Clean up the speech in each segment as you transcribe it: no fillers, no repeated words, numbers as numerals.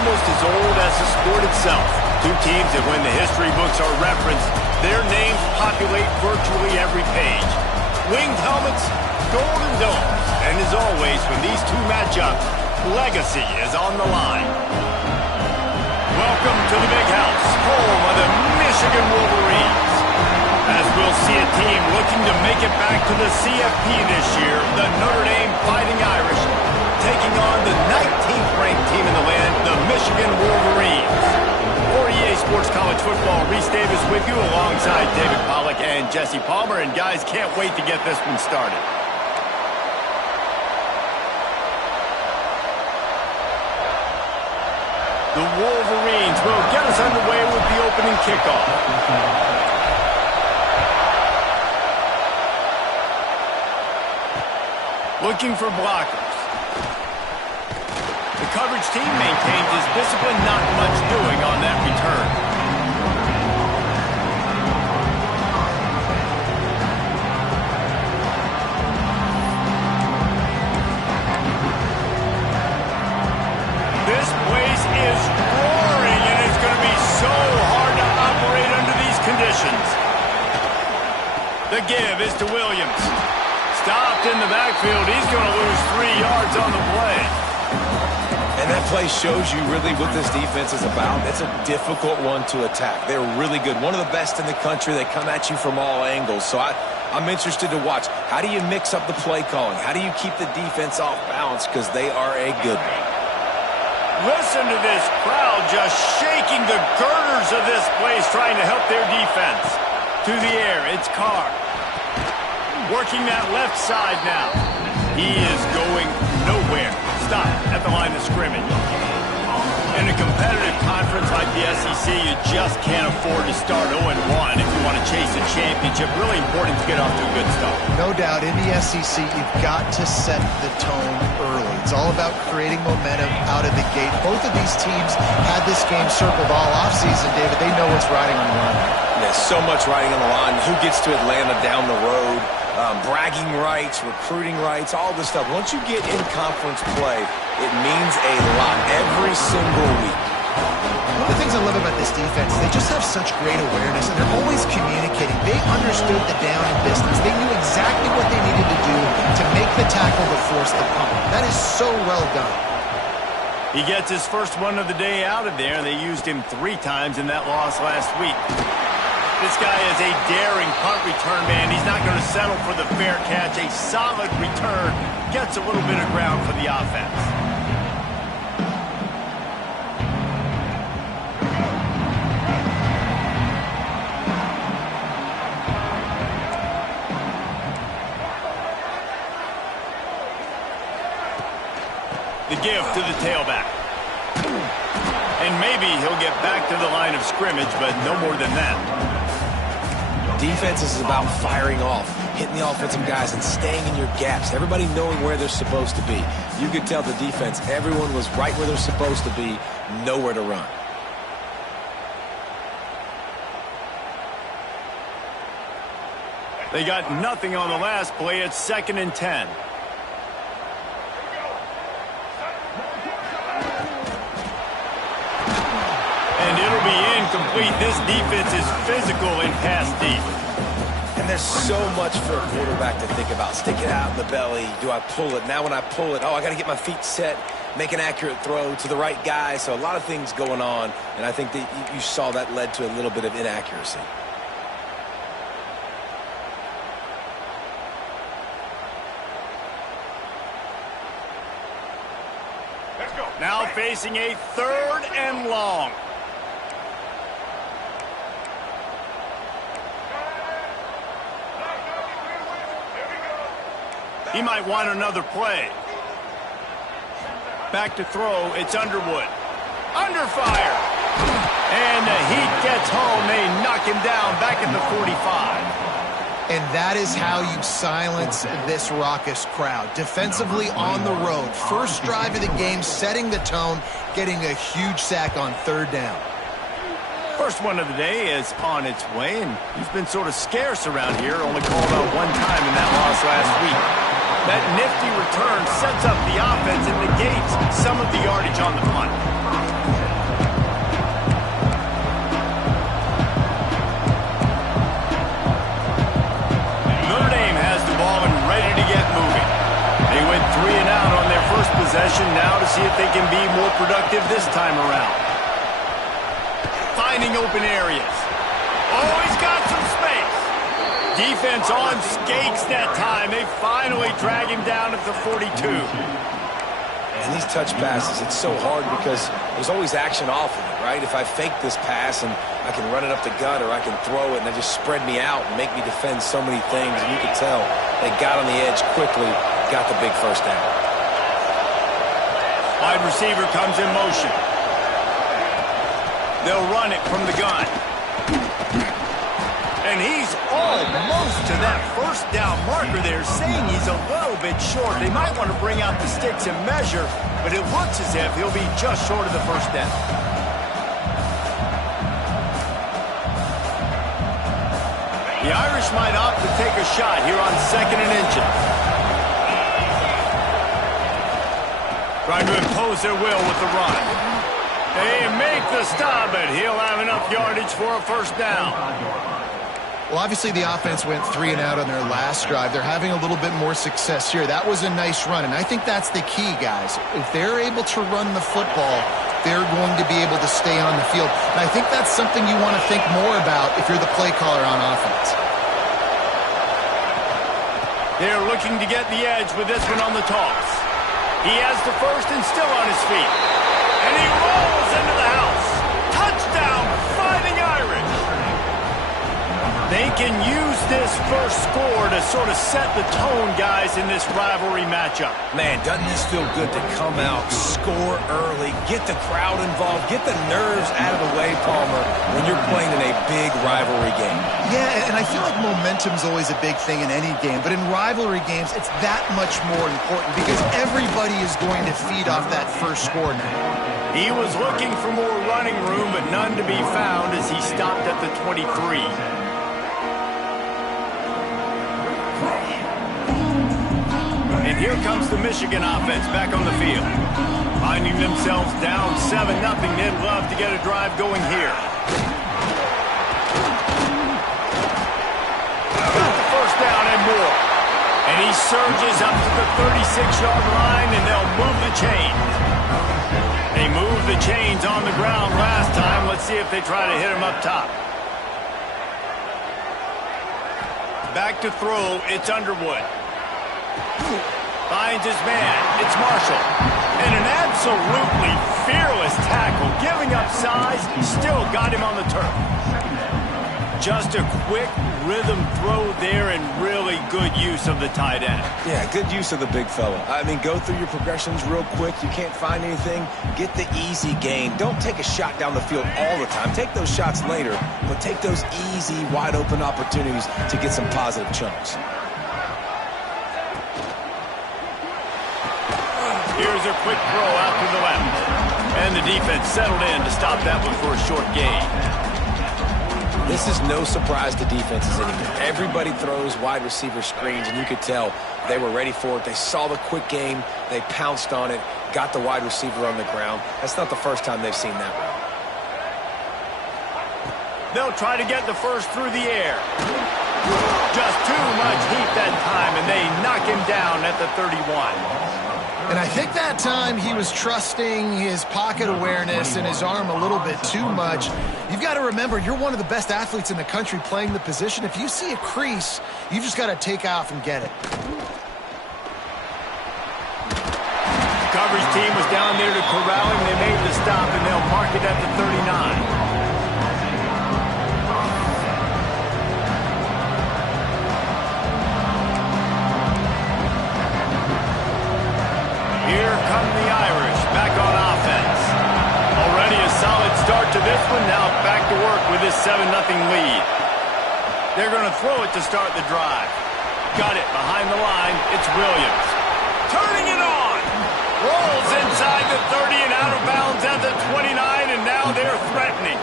almost as old as the sport itself. Two teams that when the history books are referenced, their names populate virtually every page. Winged helmets, golden domes, and as always, when these two match up, legacy is on the line. Welcome to the Big House, home of the Michigan Wolverines. As we'll see a team looking to make it back to the CFP this year, the Notre Dame Fighting Irish, taking on the 19th ranked team in the land, the Michigan Wolverines. For EA Sports College Football, Reese Davis with you alongside David Pollack and Jesse Palmer. And guys, can't wait to get this one started. The Wolverines will get us underway with the opening kickoff. Looking for blockers. The coverage team maintains his discipline, not much doing on that return. This place is roaring, and it's going to be so hard to operate under these conditions. The give is to Williams. Stopped in the backfield. He's going to lose 3 yards on the play. And that play shows you really what this defense is about. It's a difficult one to attack. They're really good. One of the best in the country. They come at you from all angles. So I'm interested to watch. How do you mix up the play calling? How do you keep the defense off balance? Because they are a good one. Listen to this crowd just shaking the girders of this place, trying to help their defense. To the air, it's Carr. Working that left side now. He is going nowhere. Stop at the line of scrimmage. In a competitive conference like the SEC, you just can't afford to start 0-1 if you want to chase a championship. Really important to get off to a good start. No doubt, in the SEC, you've got to set the tone early. It's all about creating momentum out of the gate. Both of these teams had this game circled all offseason, David. They know what's riding on the line. There's so much riding on the line. Who gets to Atlanta down the road? Bragging rights, recruiting rights, all this stuff. Once you get in conference play, it means a lot every single week. One of the things I love about this defense, they just have such great awareness, and they're always communicating. They understood the down and distance. They knew exactly what they needed to do to make the tackle to force the punt. That is so well done. He gets his first one of the day out of there, and they used him 3 times in that loss last week. This guy is a daring punt return man. He's not going to settle for the fair catch. A solid return gets a little bit of ground for the offense. The give to the tailback. And maybe he'll get back to the line of scrimmage, but no more than that. Defense is about firing off, hitting the offensive guys and staying in your gaps. Everybody knowing where they're supposed to be. You could tell the defense, everyone was right where they're supposed to be, nowhere to run. They got nothing on the last play. It's 2nd and 10. And it'll be incomplete. This defense is physical and pass deep. And there's so much for a quarterback to think about. Stick it out in the belly. Do I pull it? Now when I pull it, I got to get my feet set, make an accurate throw to the right guy. So a lot of things going on, and I think that you saw that led to a little bit of inaccuracy. Let's go. Now facing a 3rd and long. He might want another play. Back to throw. It's Underwood. Under fire. And the heat gets home. They knock him down back at the 45. And that is how you silence this raucous crowd. Defensively on the road. First drive of the game, setting the tone, getting a huge sack on 3rd down. First one of the day is on its way, and he's been sort of scarce around here. Only called out 1 time in that loss last week. That nifty return sets up the offense and negates some of the yardage on the punt. possession now to see if they can be more productive this time around. Finding open areas. Oh, he's got some space. Defense on skates that time. They finally drag him down at the 42. And these touch passes, it's so hard because there's always action off of it, right? If I fake this pass and I can run it up the gut or I can throw it and they just spread me out and make me defend so many things. And you can tell they got on the edge quickly, got the big first down. Wide receiver comes in motion. They'll run it from the gun. And he's almost to that first down marker there, saying he's a little bit short. They might want to bring out the sticks and measure, but it looks as if he'll be just short of the first down. The Irish might opt to take a shot here on 2nd and inches. Trying to impose their will with the run. They make the stop, but he'll have enough yardage for a first down. Well, obviously the offense went 3 and out on their last drive. They're having a little bit more success here. That was a nice run, and I think that's the key, guys. If they're able to run the football, they're going to be able to stay on the field. And I think that's something you want to think more about if you're the play caller on offense. They're looking to get the edge with this one on the toss. He has the first and still on his feet. And he rolls into the house. Touchdown, Fighting Irish. They can use this first score to sort of set the tone, guys, in this rivalry matchup. Man, doesn't this feel good to come out, score early, get the crowd involved, get the nerves out of the way, Palmer, when you're playing in a big rivalry game? Yeah, and I feel like momentum's always a big thing in any game, but in rivalry games, it's that much more important because everybody is going to feed off that first score now. He was looking for more running room, but none to be found as he stopped at the 23. And here comes the Michigan offense back on the field. Finding themselves down 7-0, they'd love to get a drive going here. Got the first down and more. And he surges up to the 36-yard line, and they'll move the chains. They moved the chains on the ground last time. Let's see if they try to hit him up top. Back to throw, it's Underwood. Finds his man. It's Marshall. And an absolutely fearless tackle. Giving up size, still got him on the turf. Just a quick rhythm throw there and really good use of the tight end. Yeah, good use of the big fella. I mean, go through your progressions real quick. You can't find anything. Get the easy gain. Don't take a shot down the field all the time. Take those shots later, but take those easy, wide-open opportunities to get some positive chunks. Here's a quick throw out to the left. And the defense settled in to stop that one for a short gain. This is no surprise to defenses anymore. Everybody throws wide receiver screens, and you could tell they were ready for it. They saw the quick game. They pounced on it, got the wide receiver on the ground. That's not the first time they've seen that route. They'll try to get the first through the air. Just too much heat that time, and they knock him down at the 31. And I think that time he was trusting his pocket awareness and his arm a little bit too much. You've got to remember, you're one of the best athletes in the country playing the position. If you see a crease, you've just got to take off and get it. The coverage team was down there to corral him. They made the stop, and they'll mark it at the 39. Here come the Irish, back on offense. Already a solid start to this one, now back to work with this 7-0 lead. They're going to throw it to start the drive. Got it behind the line, it's Williams. Turning it on! Rolls inside the 30 and out of bounds at the 29, and now they're threatening.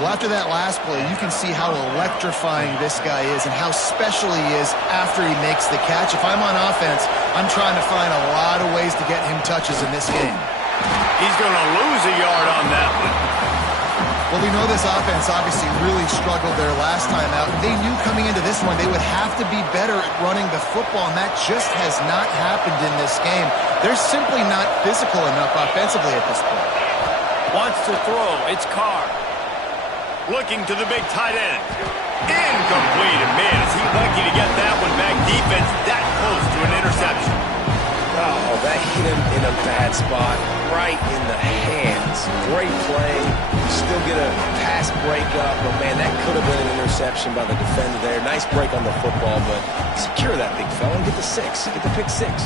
Well, after that last play, you can see how electrifying this guy is and how special he is after he makes the catch. If I'm on offense, I'm trying to find a lot of ways to get him touches in this game. He's going to lose a yard on that one. Well, we know this offense obviously really struggled their last time out. They knew coming into this one they would have to be better at running the football, and that just has not happened in this game. They're simply not physical enough offensively at this point. Wants to throw. It's Carr. Looking to the big tight end. Incomplete. And man, is he lucky to get that one back. Defense that close to an interception. Oh, that hit him in a bad spot, right in the hands. Great play. Still get a pass breakup, but man, that could have been an interception by the defender there. Nice break on the football, but secure that big fella and get the six. Get the pick six.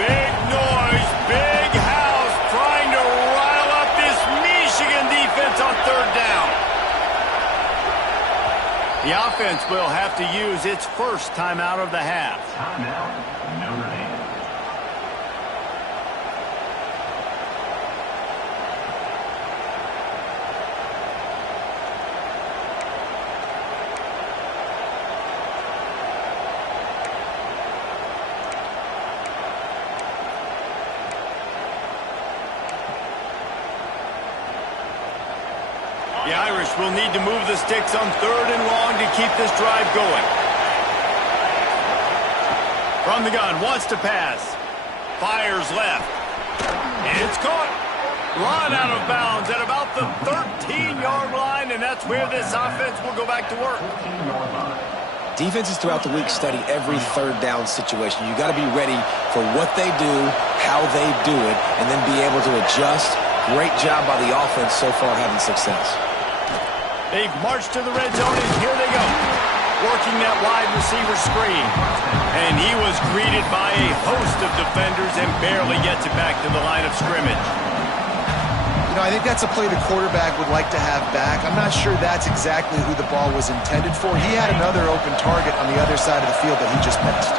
Big noise, big house, trying to rile up this Michigan defense on third down. The offense will have to use its first timeout of the half. Timeout, Notre Dame. The Irish will need to move the sticks on third and long to keep this drive going. From the gun, wants to pass. Fires left. It's caught. Run out of bounds at about the 13-yard line, and that's where this offense will go back to work. Defenses throughout the week study every third down situation. You got to be ready for what they do, how they do it, and then be able to adjust. Great job by the offense so far having success. They've marched to the red zone, and here they go. Working that wide receiver screen. And he was greeted by a host of defenders and barely gets it back to the line of scrimmage. You know, I think that's a play the quarterback would like to have back. I'm not sure that's exactly who the ball was intended for. He had another open target on the other side of the field that he just missed.